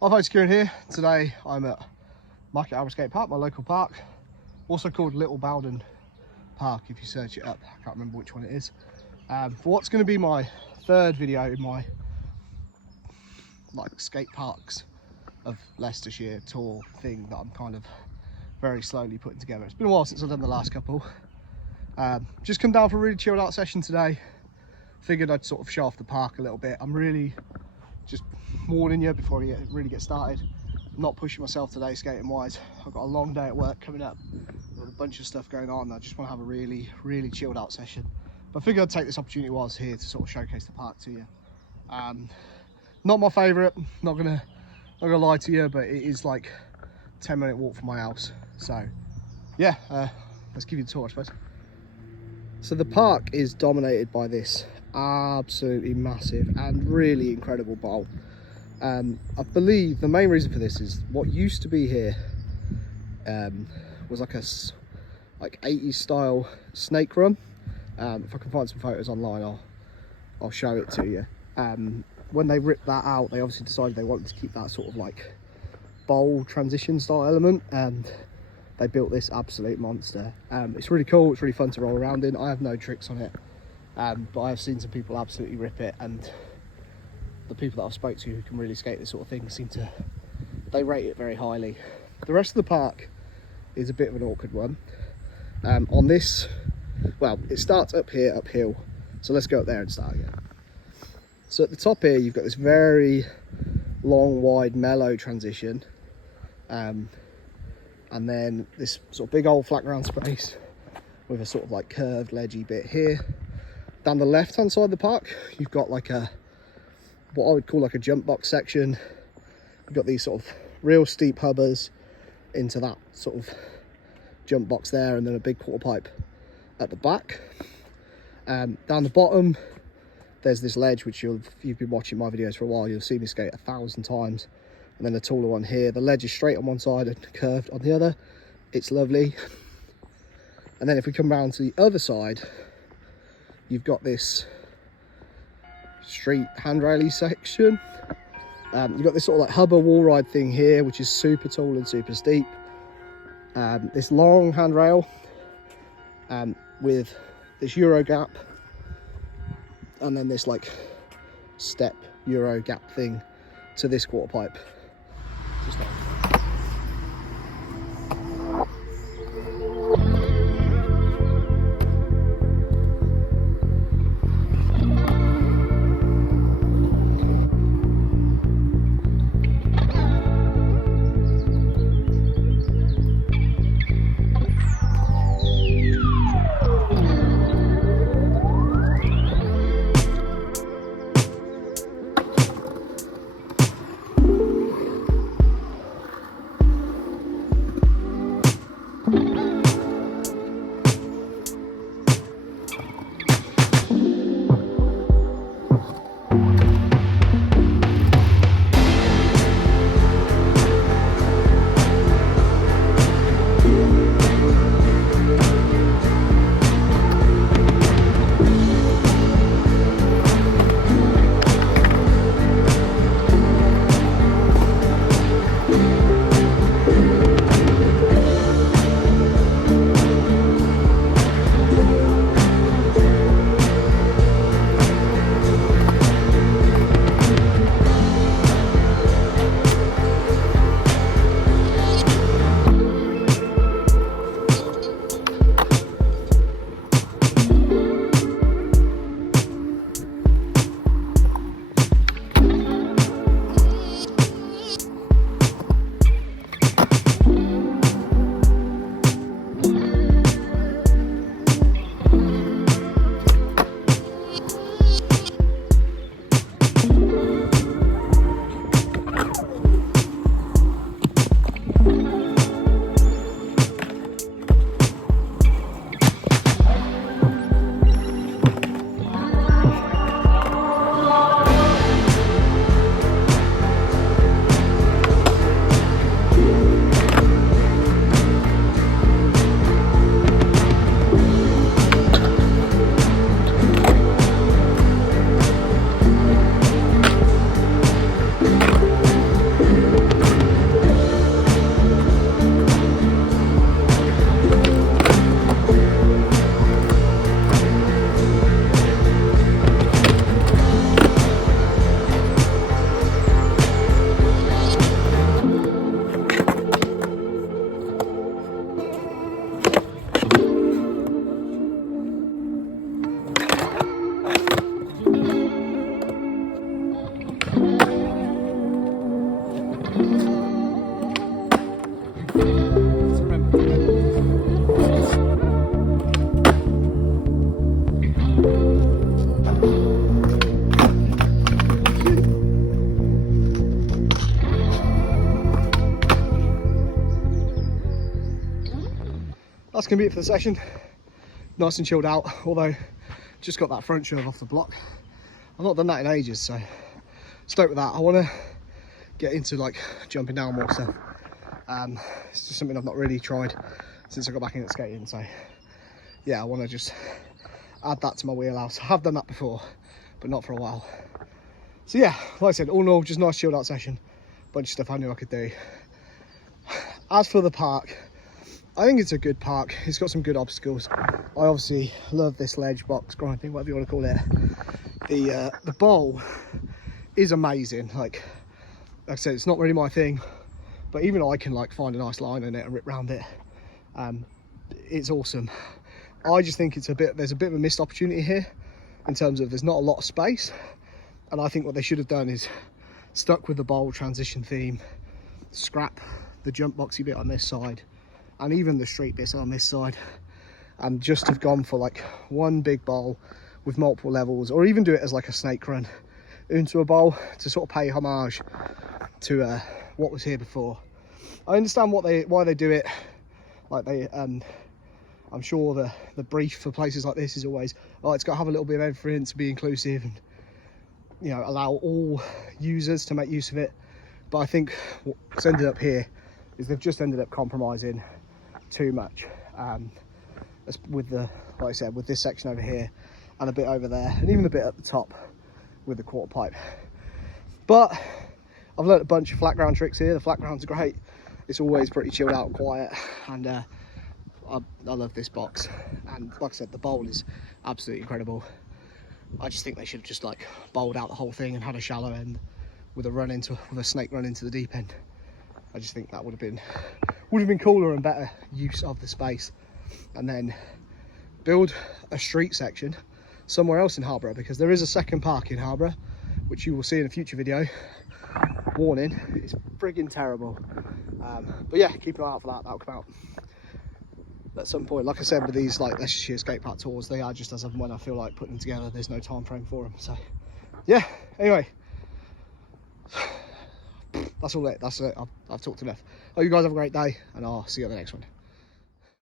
Hi folks, Kieran here. Today I'm at Market Harborough Skatepark, my local park, also called Little Bowden Park if you search it up. I can't remember which one it is. For what's going to be my third video in my skate parks of Leicestershire tour thing that I'm kind of very slowly putting together. It's been a while since I've done the last couple. Just come down for a really chilled out session today. Figured I'd sort of show off the park a little bit. I'm really just warning you before we really get started. I'm not pushing myself today skating wise. I've got a long day at work coming up with a bunch of stuff going on. I just want to have a really chilled out session. But I figured I'd take this opportunity while I was here to sort of showcase the park to you. Not my favourite, not gonna lie to you, but it is like a 10-minute walk from my house. So yeah, let's give you the tour, I suppose. So the park is dominated by this absolutely massive and really incredible bowl. I believe the main reason for this is what used to be here was like a 80s style snake run. If I can find some photos online, I'll show it to you. When they ripped that out, they obviously decided they wanted to keep that sort of like bowl transition style element, and they built this absolute monster. It's really cool, it's really fun to roll around in. I have no tricks on it, but I have seen some people absolutely rip it, and the people that I've spoke to who can really skate this sort of thing they rate it very highly. The rest of the park is a bit of an awkward one. On this, well, it starts up here, uphill, so let's go up there and start again. So at the top here, you've got this very long, wide, mellow transition, and then this sort of big old flat ground space with a sort of like curved, ledgy bit here. Down the left hand side of the park, you've got like what I would call like a jump box section. You've got these sort of real steep hubbers into that sort of jump box there, and then a big quarter pipe at the back. Down the bottom, there's this ledge which you've been watching my videos for a while, you'll see me skate 1,000 times. And then a taller one here. The ledge is straight on one side and curved on the other. It's lovely. And then if we come round to the other side, you've got this street handrail-y section. You've got this sort of like hubber wall ride thing here, which is super tall and super steep. This long handrail with this Euro gap, and then this like step Euro gap thing to this quarter pipe. Just like that's gonna be it for the session. Nice and chilled out, although just got that front shove off the block. I've not done that in ages, so stoked with that. I want to get into like jumping down more stuff. It's just something I've not really tried since I got back into skating, so yeah, I want to just add that to my wheelhouse. I have done that before, but not for a while. So yeah, like I said, all in all, just nice chilled out session. Bunch of stuff I knew I could do. As for the park, I think it's a good park. It's got some good obstacles. I obviously love this ledge, box, grind thing, whatever you want to call it. The bowl is amazing. Like I said, it's not really my thing, but even I can like find a nice line in it and rip round it. It's awesome. I just think there's a bit of a missed opportunity here in terms of there's not a lot of space, and I think what they should have done is stuck with the bowl transition theme, scrap the jump boxy bit on this side and even the street bits on this side, and just have gone for like one big bowl with multiple levels, or even do it as like a snake run into a bowl to sort of pay homage to what was here before. I understand why they do it. Like I'm sure the brief for places like this is always, oh, it's got to have a little bit of everything to be inclusive and, you know, allow all users to make use of it. But I think what's ended up here is they've just ended up compromising too much with like I said, with this section over here and a bit over there, and even a bit at the top with the quarter pipe. But I've learnt a bunch of flat ground tricks here. The flat grounds are great. It's always pretty chilled out and quiet, and I love this box. And like I said, the bowl is absolutely incredible. I just think they should have just like bowled out the whole thing and had a shallow end with a snake run into the deep end. I just think that would have been cooler and better use of the space. And then build a street section somewhere else in Harborough, because there is a second park in Harborough, which you will see in a future video. Warning, it's frigging terrible. But yeah, keep an eye out for that. That'll come out at some point. Like I said, with these like Leicestershire Skatepark tours, they are just as and when I feel like putting them together. There's no time frame for them. So yeah, anyway, that's all it. That's it. I've talked enough. Hope you guys have a great day, and I'll see you on the next one.